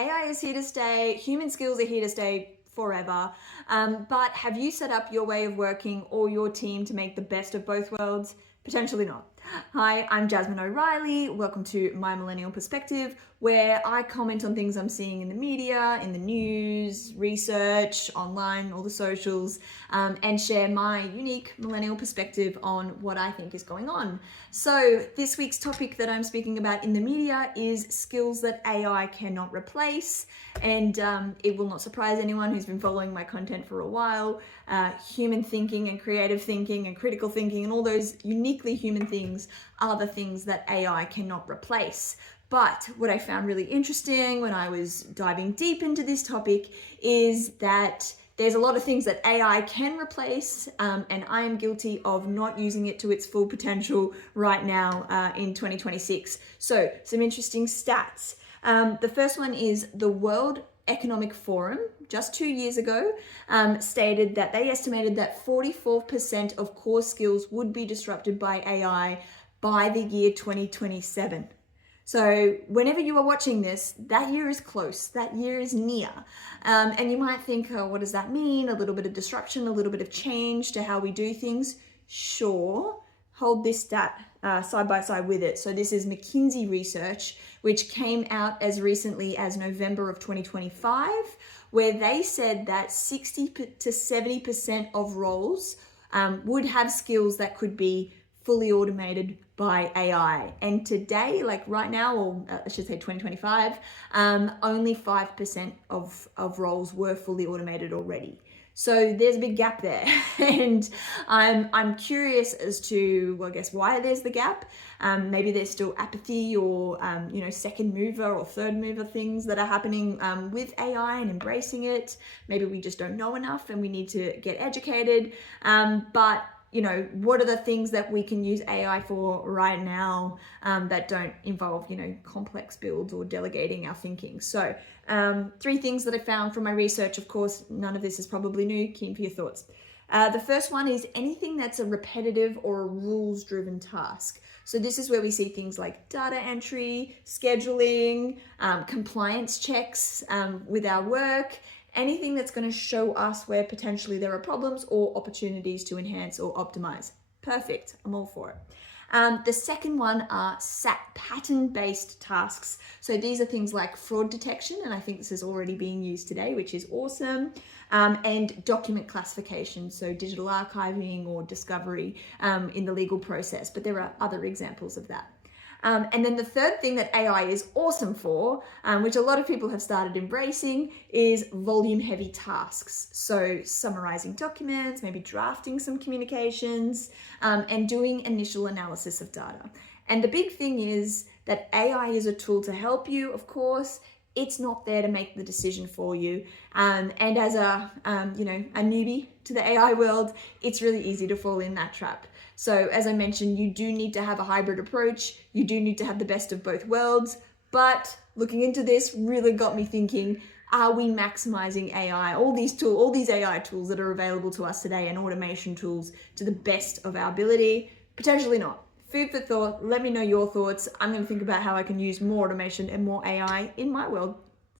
AI is here to stay, human skills are here to stay forever. But have you set up your way of working or your team to make the best of both worlds? Potentially not. Hi, I'm Jasmine O'Reilly. Welcome to My Millennial Perspective, where I comment on things I'm seeing in the media, in the news, research, online, all the socials, and share my unique millennial perspective on what I think is going on. So this week's topic that I'm speaking about in the media is skills that AI cannot replace. And it will not surprise anyone who's been following my content for a while. Human thinking and creative thinking and critical thinking and all those uniquely human things are the things that AI cannot replace. But what I found really interesting when I was diving deep into this topic is that there's a lot of things that AI can replace, and I am guilty of not using it to its full potential right now in 2026. So some interesting stats. The first one is the World Economic Forum, just 2 years ago, stated that they estimated that 44% of core skills would be disrupted by AI by the year 2027. So whenever you are watching this, that year is close, that year is near. And you might think, oh, what does that mean? A little bit of disruption, a little bit of change to how we do things. Sure, hold this stat side by side with it. So this is McKinsey research, which came out as recently as November of 2025, where they said that 60 to 70% of roles would have skills that could be fully automated by AI. And today, like right now, or I should say 2025, only 5% of roles were fully automated already. So there's a big gap there. And I'm curious as to, well, I guess why there's the gap. Maybe there's still apathy or, second mover or third mover things that are happening with AI and embracing it. Maybe we just don't know enough and we need to get educated. But what are the things that we can use AI for right now that don't involve, complex builds or delegating our thinking? So 3 things that I found from my research. Of course, none of this is probably new. Keen for your thoughts. The first one is anything that's a repetitive or a rules-driven task. So this is where we see things like data entry, scheduling, compliance checks with our work, anything that's going to show us where potentially there are problems or opportunities to enhance or optimize. Perfect. I'm all for it. The second one are pattern-based tasks. So these are things like fraud detection, and I think this is already being used today, which is awesome, and document classification, so digital archiving or discovery in the legal process, but there are other examples of that. And then the third thing that AI is awesome for, which a lot of people have started embracing, is volume-heavy tasks. So summarizing documents, maybe drafting some communications, and doing initial analysis of data. And the big thing is that AI is a tool to help you, of course. It's not there to make the decision for you. And as a newbie to the AI world, it's really easy to fall in that trap. So as I mentioned, you do need to have a hybrid approach. You do need to have the best of both worlds. But looking into this really got me thinking, are we maximizing AI, all these AI tools that are available to us today and automation tools to the best of our ability? Potentially not. Food for thought. Let me know your thoughts. I'm going to think about how I can use more automation and more AI in my world.